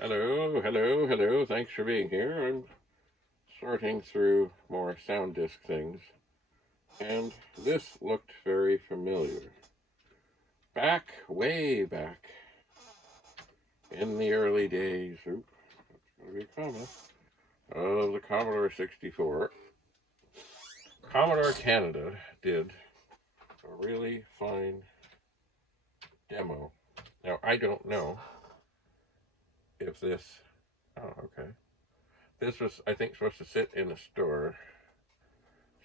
Hello, hello, hello. Thanks for being here. I'm sorting through more sound disk things, and this looked very familiar. Back, way back, in the early days, that's going to be a comma, of the Commodore 64, Commodore Canada did a really fine demo. Now, I don't know if this, oh, okay. This was, I think, supposed to sit in a store.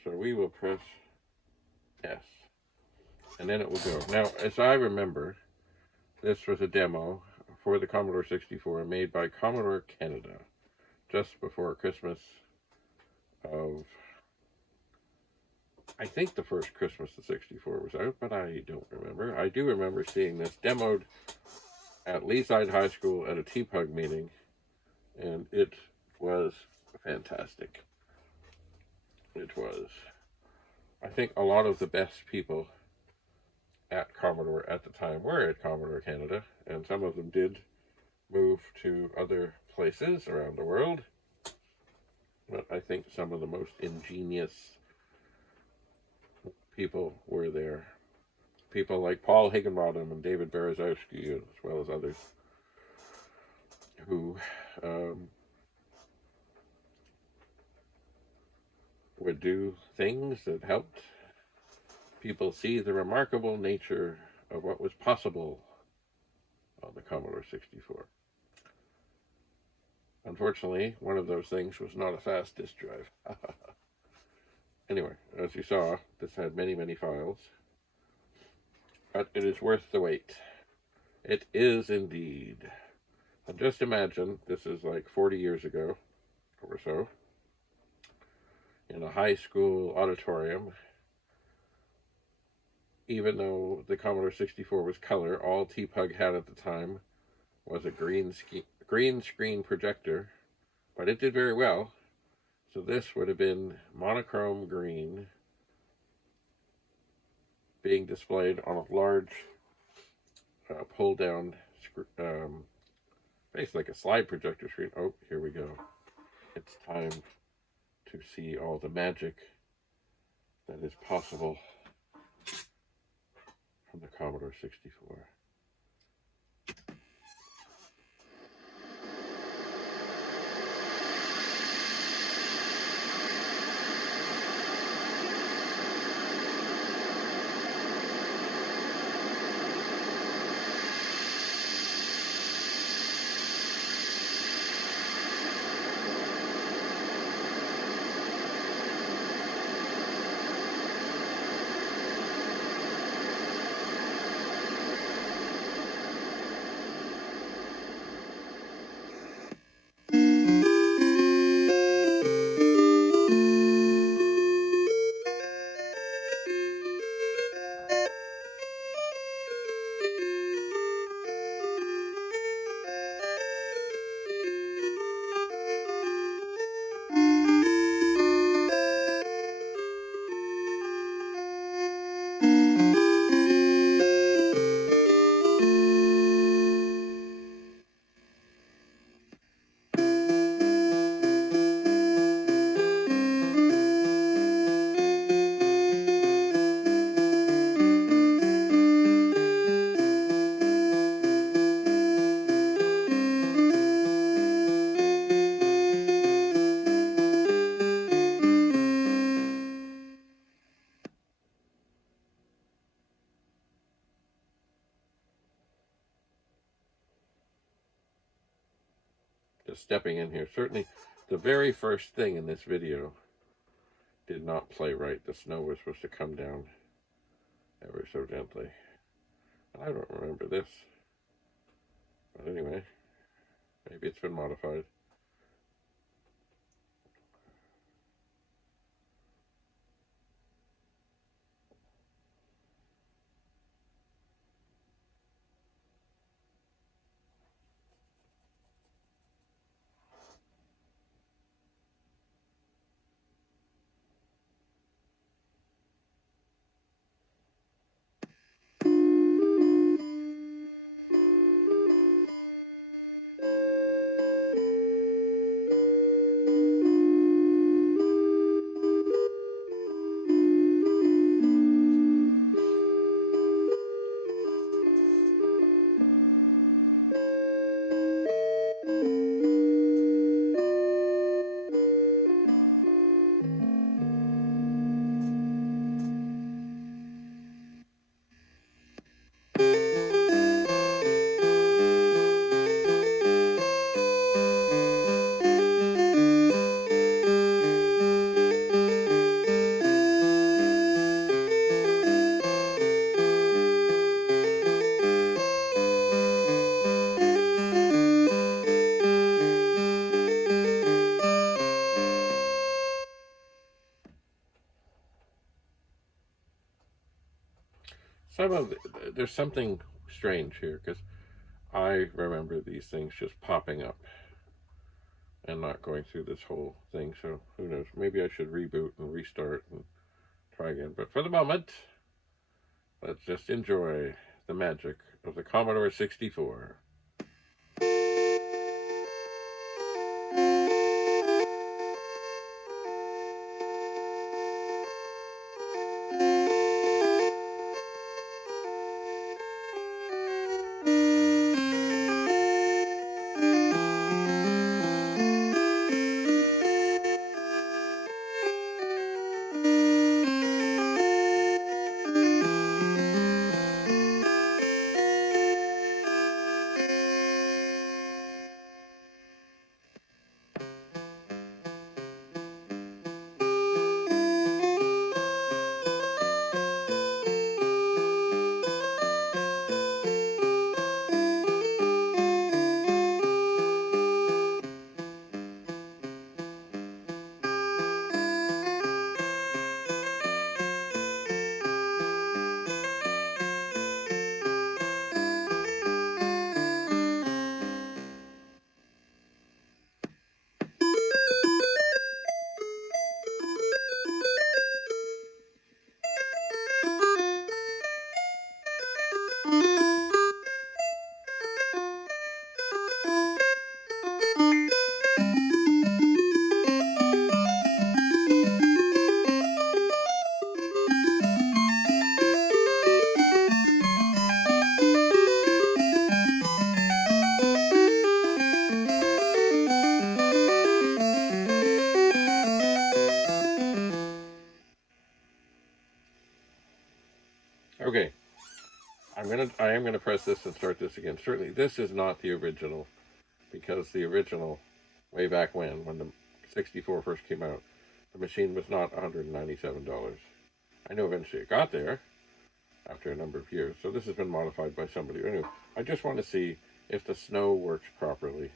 So we will press S, and then it will go. Now, as I remember, this was a demo for the Commodore 64 made by Commodore Canada just before Christmas of, I think the first Christmas the 64 was out, but I don't remember. I do remember seeing this demoed at Leaside High School at a TPUG meeting, and it was fantastic. It was. I think a lot of the best people at Commodore at the time were at Commodore Canada, and some of them did move to other places around the world. But I think some of the most ingenious people were there. People like Paul Higginbottom and David Berezowski, as well as others, who would do things that helped people see the remarkable nature of what was possible on the Commodore 64. Unfortunately, one of those things was not a fast disk drive. Anyway, as you saw, this had many, many files, but it is worth the wait. It is indeed. And just imagine, this is like 40 years ago, or so, in a high school auditorium. Even though the Commodore 64 was color, all TPUG had at the time was a green screen projector, but it did very well. So this would have been monochrome green being displayed on a large pull-down basically like a slide projector screen. Oh, here we go. It's time to see all the magic that is possible from the Commodore 64. Just stepping in here. Certainly, the very first thing in this video did not play right. The snow was supposed to come down ever so gently. I don't remember this. But anyway, maybe it's been modified. there's something strange here, because I remember these things just popping up and not going through this whole thing. So who knows? Maybe I should reboot and restart and try again. But for the moment, let's just enjoy the magic of the Commodore 64. Okay, I am gonna press this and start this again. Certainly, this is not the original, because the original, way back when the 64 first came out, the machine was not $197. I know eventually it got there after a number of years. So this has been modified by somebody. Anyway, I just want to see if the snow works properly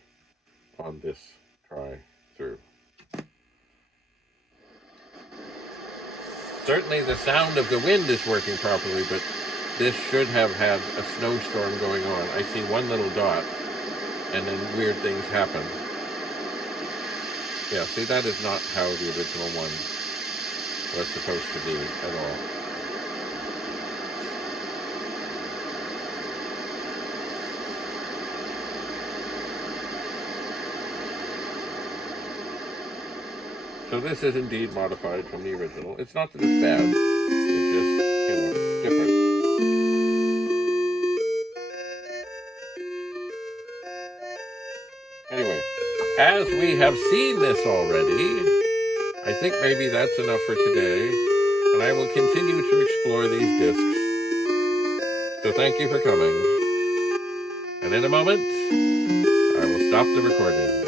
on this try through. Certainly the sound of the wind is working properly, but this should have had a snowstorm going on. I see one little dot, and then weird things happen. Yeah, see, that is not how the original one was supposed to be at all. So this is indeed modified from the original. It's not that it's bad, it's just, different. Anyway, as we have seen this already, I think maybe that's enough for today, and I will continue to explore these discs. So thank you for coming. And in a moment, I will stop the recording.